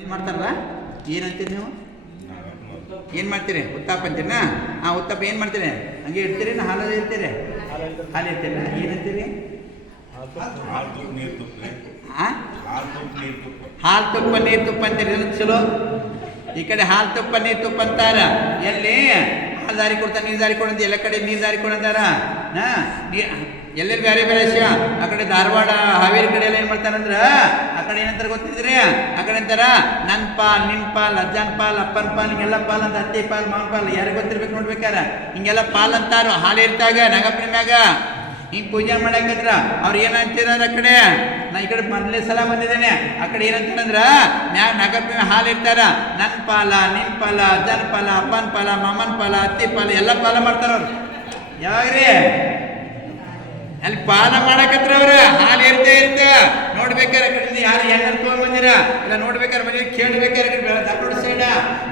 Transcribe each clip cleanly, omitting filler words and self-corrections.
ಏನು ಮಾಡ್ತಾರಲ್ಲ ಏನಂತೀರಿ ನೀವು? ಏನು ಮಾಡ್ತೀರಿ? ಉತ್ತಾಪ ಅಂತೀರಿನಾ? ಉತ್ತಪ್ಪ ಏನು ಮಾಡ್ತೀರಿ? ಹಂಗೆ ಇಡ್ತೀರಿ ನಾ ಹಾಲಲ್ಲಿ ಇರ್ತೀರಿ? ಹಾಲು ಇರ್ತೀರಿ ಏನಂತೀರಿ? ಹಾಲು ತುಪ್ಪ ನೀರು ತುಪ್ಪ ಅಂತೀರಿ ಚಲೋ. ಈ ಕಡೆ ಹಾಲು ತುಪ್ಪ ನೀರು ತುಪ್ಪ ಅಂತಾರ. ಎಲ್ಲಿ ಹಾಲು ದಾರಿ ಕೊಡ್ತಾರೆ ನೀರು ದಾರಿ ಕೊಡಂತ, ಎಲ್ಲ ಕಡೆ ನೀರು ದಾರಿ ಕೊಡಂತಾರ. ಎಲ್ಲೆಲ್ಲಿ ಬೇರೆ ಬೇರೆ ವಿಷಯ. ಆ ಕಡೆ ಧಾರವಾಡ ಹಾವೇರಿ ಕಡೆ ಎಲ್ಲ ಏನು ಮಾಡ್ತಾರಂದ್ರೆ ಆ ಕಡೆ ಏನಂತಾರೆ ಗೊತ್ತಿದ್ರಿ? ಆ ಕಡೆ ಅಂತಾರ ನನ್ನ ಪಾಲ್ ನಿನ್ನ ಪಾಲ್ ಅಜ್ಜನ ಪಾಲ್ ಅಪ್ಪನ ಪಾಲ್ ಹಿಂಗೆಲ್ಲ ಪಾಲ್ ಅಂತ, ಅತ್ತಿ ಪಾಲ್ ಮಾವನ ಪಾಲ್ ಯಾರಿಗೆ ಗೊತ್ತಿರ್ಬೇಕು ನೋಡ್ಬೇಕಾರ. ಹಿಂಗೆಲ್ಲ ಪಾಲ್ ಅಂತಾರು ಹಾಲು ಇರ್ತಾಗ ನಾಗಪ್ಪನ ಮ್ಯಾಗ ಹಿಂಗೆ ಪೂಜೆ ಮಾಡಾಕತ್ರ. ಅವ್ರು ಏನಂತೀರ ಆ ಕಡೆ? ನಾ ಈ ಕಡೆ ಮೊದಲೇ ಸಲ ಬಂದಿದ್ದೇನೆ. ಆ ಕಡೆ ಏನಂತಾರಂದ್ರ ಮ್ಯಾಗ ನಾಗಪ್ಪನ ಹಾಲು ಇರ್ತಾರ. ನನ್ನ ಪಾಲ ನಿನ್ನ ಪಾಲ ಅಜ್ಜನ ಪಾಲ ಅಪ್ಪನ ಪಾಲ ಮಾಮನ ಪಾಲ ಅತ್ತಿ ಪಾಲ ಎಲ್ಲ ಪಾಲ ಮಾಡ್ತಾರ ಅವ್ರು. ಯಾವಾಗ್ರಿ ಅಲ್ಲಿ ಪಾಲ ಮಾಡಕತ್ರ ಅವ್ರ ಹಾಲು ಇರ್ತೇ ನೋಡ್ಬೇಕಾರೆ ಆ ಕಡೆ ಯಾರು ಹೆಣ್ಣು ತೊಗೊಂಡ್ ಬಂದಿರ ಇಲ್ಲ ನೋಡ್ಬೇಕಾರೆ ಮನೆ ಕೇಳ್ಬೇಕಾರೆ ಧಾರವಾಡ ಸೈಡ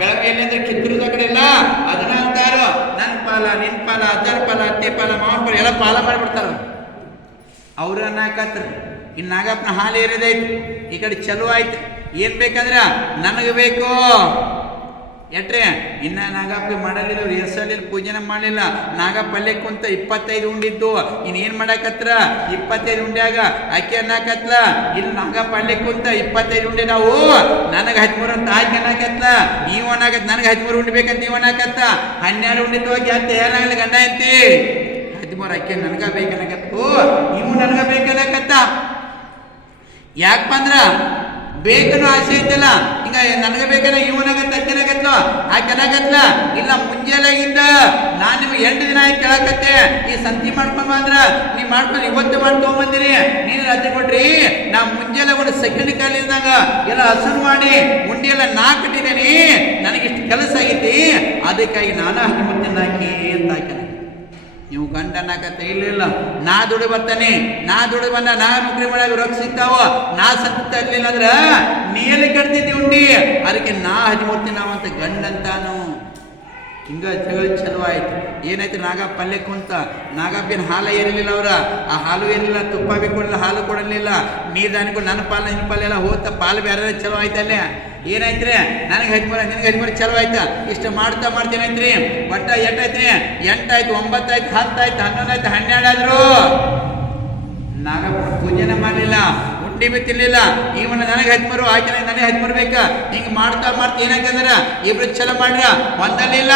ಬೆಳಗ್ಗೆ ಅಂದ್ರೆ ಕಿತ್ತೂರದ ಕಡೆ ಇಲ್ಲ ಅದನ್ನ ಅಂತಾರ ನನ್ನ ಪಾಲ ನಿನ್ನ ಪಾಲ ಅಜ್ಜನ ಪಾಲ ಅತ್ತಿ ಪಾಲ ಮಾವನ ಪಾಲ ಎಲ್ಲ ಪಾಲ ಮಾಡಿಬಿಡ್ತಾರ ಅವ್ರ ಅನ್ನಕತ್ರ. ಇನ್ನು ನಾಗಪ್ಪನ ಹಾಲು ಏರಿದೈತಿ ಈ ಕಡೆ ಚಲೋ ಆಯ್ತು. ಏನ್ ಬೇಕಂದ್ರ ನನಗೆ ಬೇಕು ಎಟ್ರೆ ಇನ್ನ ನಾಗಪ್ಪ ಮಾಡಲಿಲ್ಲ, ಅವ್ರು ಎಸಲಿಲ್ಲ, ಪೂಜೆನ ಮಾಡಲಿಲ್ಲ. ನಾಗಪ್ಪ ಅಲ್ಲೇ ಕುಂತ 25 ಉಂಡಿದ್ದು. ಇನ್ನೇನು ಮಾಡಕತ್ರ 25 ಉಂಡ್ಯಾಗ ಆಕೆ ಅನ್ನಕತ್ಲ ಇಲ್ಲಿ ನಾಗಪ್ಪ ಅಲ್ಲೇ ಕುಂತ 25 ಉಂಡೆ ನಾವು ನನಗೆ 13 ಅಂತ ಆಕೆ ಅನ್ನಕತ್ಲ. ನೀವು ಅನ್ನಕತ್ ನನಗೆ 13 ಉಂಡ್ಬೇಕಂತ ನೀವು ಅನ್ನಕತ್ತ. 12 ಉಂಡಿದ್ದು ಹೋಗಿ ಅಂತ ಏನಾಗಲಿ ಗಂಡ ಐತಿ 13 ಆಕೆ ನನಗ ಬೇಕನ್ನಕತ್ತು, ನೀವು ನನಗ ಬೇಕನ್ನಕತ್ತ. ಯಾಕಂದ್ರ ಬೇಕನ್ನೋ ಆಸೆ ಐತಲ್ಲ. ಹಿಂಗ ನನಗೆ ಬೇಕನ್ನ ಇವನಾಗತ್ತ ಅಕ್ಕನಾಗತ್ಲ ಆಕೆನಾಗತ್ಲ ಇಲ್ಲ ಮುಂಜಾನೆಗಿಂದ ನಾನು ನಿಮ್ಗೆ 8 ದಿನ ಆಯ್ತು ಕೇಳಕತ್ತೆ ಈ ಸಂತಿ ಮಾಡ್ಕೊಂಡ್ ಬಂದ್ರ ನೀ ಮಾಡ್ಕೊಂಡು ಇವತ್ತು ಮಾಡಿ ತೊಗೊಂಬಂದಿರಿ ನೀನು ರಜೆ ಕೊಟ್ರಿ. ನಾ ಮುಂಜಾನೆ ಒಂದು ಸೆಕೆಂಡ್ ಕಾಲಿಂದಾಗ ಎಲ್ಲ ಹಸರು ಮಾಡಿ ಉಂಡಿ ಎಲ್ಲ ನಾ ಕಟ್ಟಿದ್ದೇನೆ. ನನಗಿಷ್ಟು ಕೆಲಸ ಆಗೈತಿ, ಅದಕ್ಕಾಗಿ ನಾನು ಹದಿಮೂರು ಹಾಕಿ ಅಂತ ಹಾಕಿದೆ. ನೀವು ಗಂಡ ಅನ್ನಕತ್ತೆ ಇಲ್ಲ ನಾ ದುಡ್ಡು ಬರ್ತಾನೆ, ನಾ ದುಡ್ಡು ಬಂದ ನಾ ನೌಕರಿ ಮಾಡಾಗ ರೊಕ್ಕ ಸಿಗ್ತಾವ, ನಾ ಸತ್ತ ಇರ್ಲಿಲ್ಲ ಅಂದ್ರ ನೀಯಲ್ಲಿ ಕಟ್ತಿದ್ದಿ ಉಂಡಿ, ಅದಕ್ಕೆ ನಾ 13 ನಾವಂತ ಗಂಡ ಅಂತಾನು. ಹಿಂಗ ಜಗಳ ಚಲೋ ಆಯ್ತು. ಏನಾಯ್ತು ನಾಗಪ್ಪ ಅಲ್ಲೇ ಕುಂತ ನಾಗಪ್ಪನ ಹಾಲು ಏರಿಲಿಲ್ಲ ಅವ್ರ. ಆ ಹಾಲು ಏನಿಲ್ಲ, ತುಪ್ಪ ಬಿ ಕೊಡಲಿಲ್ಲ, ಹಾಲು ಕೊಡಲಿಲ್ಲ, ನೀರು ದಾನಿಗೂ ನನ್ನ ಪಾಲ ನಿನ್ನ ಪಾಲ ಎಲ್ಲ ಹೋತ ಪಾಲು ಬೇರೆ ಚಲೋ ಆಯ್ತಲ್ಲೇ. ಏನಾಯ್ತ್ರಿ ನನಗೆ 13 ನಿನಗೆ 13 ಚಲೋ ಆಯ್ತಾ. ಇಷ್ಟು ಮಾಡ್ತಾ ಏನಾಯ್ತ್ರಿ ಒಟ್ಟ ಎಷ್ಟಾಯ್ತ್ರಿ 8 ಆಯ್ತು 9 ಆಯ್ತು 10 ಆಯ್ತು 11 ಆಯ್ತು 12 ಆದ್ರು ನಾಗಪ್ಪ ಪೂಜೆನ ಮಾಡಲಿಲ್ಲ, ಉಂಡಿ ಬಿ ತಿನ್ಲಿಲ್ಲ. ಇವನ ನನಗೆ 13 ಆಯ್ತು ನನಗೆ 13 ಬೇಕಾ. ಹಿಂಗೆ ಮಾಡ್ತಾ ಏನಾಯ್ತಂದ್ರ ಇಬ್ರು ಚಲೋ ಮಾಡ್ರ ಒಂದಲ್ಲಿಲ್ಲ.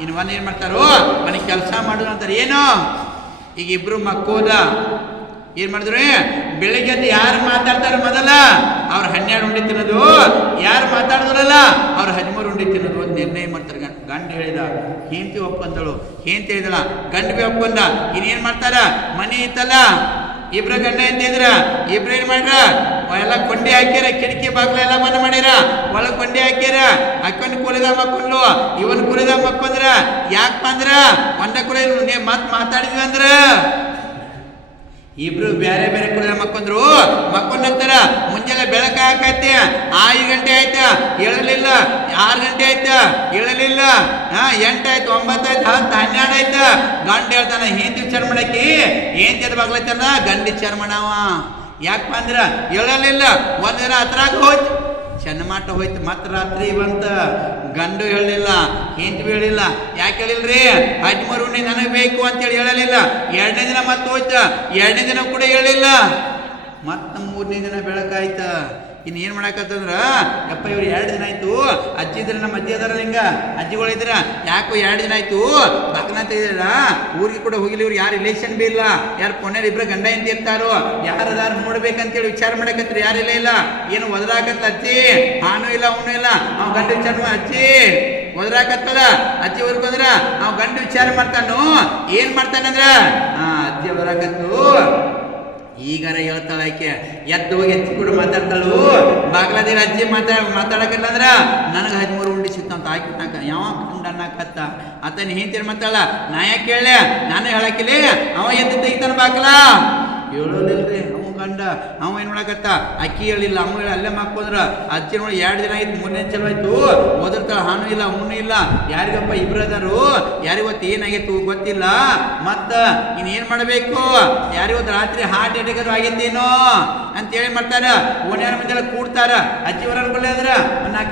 ಇನ್ನು ಒಂದು ಏನು ಮಾಡ್ತಾರೋ ಮನೆಗೆ ಕೆಲಸ ಮಾಡೋದು ಅಂತಾರೆ. ಏನು ಈಗ ಇಬ್ರು ಮಕ್ಕೋದ ಏನ್ ಮಾಡಿದ್ರು ಬೆಳಿಗ್ಗೆ ಯಾರು ಮಾತಾಡ್ತಾರ ಮೊದಲ ಅವ್ರು 12 ಉಂಡಿ ತಿನ್ನೋದು, ಯಾರು ಮಾತಾಡಿದ್ರಲ್ಲ ಅವ್ರು 13 ಉಂಡಿ ತಿನ್ನೋದು ಒಂದು ನಿರ್ಣಯ ಮಾಡ್ತಾರೆ. ಗಂಡ ಹೇಳಿದ ಹೆಂಡತಿ ಒಪ್ಕೊಂತಳು, ಹೆಂಡತಿ ಹೇಳಿದಲ್ಲ ಗಂಡ ಬಿ ಒಪ್ಕೊಂಡ. ಇನ್ನೇನ್ ಮಾಡ್ತಾರ ಮನೆ ಇತ್ತಲ್ಲ ಇಬ್ರ ಗಂಡ ಅಂತ ಇದ್ರ ಇಬ್ರು ಏನ್ ಮಾಡ್ರ ಎಲ್ಲ ಕೊಂಡಿ ಹಾಕ್ಯಾರ, ಕಿಟಕಿ ಬಾಗ್ಲ ಎಲ್ಲ ಬಂದ್ ಮಾಡ್ಯಾರ, ಒಳಗ್ ಕೊಂಡಿ ಹಾಕ್ಯಾರ. ಅಕ್ಕನ ಕುಲಿದ ಮಕ್ಕೊಂಡು ಇವನ್ ಕುಲಿದ ಮಕ್ಕೊಂದ್ರ ಯಾಕಪ್ಪ ಅಂದ್ರ ಒಂದ ಕುಲ ಮತ್ ಮಾತಾಡಿದ್ವಿ ಅಂದ್ರ ಇಬ್ರು ಬೇರೆ ಬೇರೆ ಕುಲ ಮಕ್ಕೊಂಡ್ರು. ಮಕ್ಕೊಂಡಂತಾರ ಮುಂಜಾನೆ ಬೆಳಕ ಹಾಕೈತಿ 5 ಗಂಟೆ ಆಯ್ತಾ ಹೇಳಲಿಲ್ಲ, 6 ಗಂಟೆ ಆಯ್ತಾ ಹೇಳಲಿಲ್ಲ, 8 ಆಯ್ತು 9 ಆಯ್ತು 10 12 ಆಯ್ತು. ಗಂಡ ಹೇಳ್ತಾನ ಹೆಂಡತಿ ವಿಚಾರ ಮಾಡಾಕಿ ಹೆಂಡತಿ ಬಾಗ್ಲೈತಲ್ಲ ಗಂಡ ವಿಚಾರ ಮಾಡವ. ಯಾಕಪ್ಪ ಅಂದ್ರ ಹೇಳಲಿಲ್ಲ. ಒಂದಿನ ಹತ್ರಾಗ ಹೋಯ್ತು ಚನ್ನಮಾಟ ಹೋಯ್ತು, ಮತ್ತ ರಾತ್ರಿ ಬಂತ ಗಂಡು ಹೇಳಲಿಲ್ಲ, ಹೆಂಡತಿ ಹೇಳಿಲ್ಲ. ಯಾಕೆ ಹೇಳಿಲ್ರಿ 13 ಉಂಡಿ ನನಗೆ ಬೇಕು ಅಂತೇಳಿ ಹೇಳಲಿಲ್ಲ. 2ನೇ ದಿನ ಮತ್ತೆ ಹೋಯ್ತು, 2ನೇ ದಿನ ಕೂಡ ಹೇಳಿಲ್ಲ. ಮತ್ತ 3ನೇ ದಿನ ಬೆಳಕಾಯ್ತ. ಇನ್ನು ಏನು ಮಾಡಕತ್ತಂದ್ರ ಯಪ್ಪ ಇವ್ರು 2 ದಿನ ಆಯ್ತು ಅಜ್ಜಿ ಇದ್ರ ನಮ್ಮ ಅಜ್ಜಿ ಅದಾರ ಹಿಂಗ ಅಜ್ಜಿಗಳಿದ್ರ ಯಾಕೋ 2 ದಿನ ಆಯ್ತು ಬಗ್ನ ತೆಗಿದಿಲ್ಲ, ಊರಿಗೆ ಕೂಡ ಹೋಗಿಲ್ಲ, ಇವ್ರು ಯಾರು ರಿಲೇಷನ್ ಬಿ ಇಲ್ಲ, ಯಾರು ಪೊಣ್ಣೆರು ಇಬ್ರು ಗಂಡ ಎಂತ ಇರ್ತಾರೋ ಯಾರದಾರು ನೋಡ್ಬೇಕಂತೇಳಿ ವಿಚಾರ ಮಾಡಕತ್ರಿ ಯಾರಿಲ್ಲ ಇಲ್ಲ. ಏನು ಒದರಾಕತ್ತ ಅಜ್ಜಿ ಹಾನು ಇಲ್ಲ ಅವನು ಇಲ್ಲ, ಅವ್ ಗಂಡ ವಿಚಾರ ಅಜ್ಜಿ ಒದರಾಕತ್ತದ. ಅಜ್ಜಿ ಊರ್ಗಂದ್ರ ಅವ್ ಗಂಡ ವಿಚಾರ ಮಾಡ್ತಾನು. ಏನ್ ಮಾಡ್ತಾನಂದ್ರ ಅಜ್ಜಿ ಒದರಾಕತ್ತು. ಈಗಾರ ಹೇಳ್ತಾಳ ಆಕೆ ಎದ್ದು ಹೋಗಿ ಎತ್ತಿ ಕೂಡ ಮಾತಾಡ್ತಾಳು. ಬಾಗ್ಲಾದೇವಿ ಅಜ್ಜಿ ಮಾತಾಡಕಲ್ಲ ಅಂದ್ರ ನನಗೆ 13 ಉಂಡಿ ಸಿಕ್ತಂತ ಆಕಿನಾಕ ಯಾವ ಕಂಡ ಅನ್ನಕತ್ತ ಆತನ ಹೆಂಡತಿ ಮಾತಾಳ. ನಾ ಯಾಕೆ ಕೇಳಲೆ ನಾನು ಹೇಳಕಿಲ್ಲ, ಅವ ಎದ್ದು ತೆಗಿತಾನ ಬಾಗ್ಲ ಹೇಳೋದಿಲ್ರಿ. ಅವ ಗಂಡ ಅವ ಏನು ಮಾಡಕತ್ತ ಅಕ್ಕಿ ಹೇಳಿಲ್ಲ ಅಮ್ಮ ಹೇಳಿ ಅಲ್ಲೇ ಮಕ್ಕೊಂದ್ರ ಅಜ್ಜಿ ನೋಡಿ 2 ದಿನ ಆಯ್ತು 3ನೇ ಚಲೋ ಆಯ್ತು ಓದಿರ್ತಾಳ ಹಾನು ಇಲ್ಲ ಅವನು ಇಲ್ಲ ಯಾರಿಗಪ್ಪ ಇಬ್ರು ಅದಾರು ಯಾರಿಗೊತ್ತು ಏನಾಗಿತ್ತು ಗೊತ್ತಿಲ್ಲ ಮತ್ತ ಇನ್ನೇನ್ ಮಾಡಬೇಕು ಯಾರಿಗೊತ್ತು ರಾತ್ರಿ ಹಾರ್ಟ್ ಅಟ್ಯಾಕ್ ಅದು ಆಗೈತೇನೋ ಅಂತೇಳಿ ಮಾಡ್ತಾರ ಓಣ್ಯಾರ ಮಂದಿ ಕೂಡ್ತಾರ ಅಜ್ಜಿ ಹೊರ ಅನ್ಕೊಳ್ಳಿ ಅಂದ್ರ 4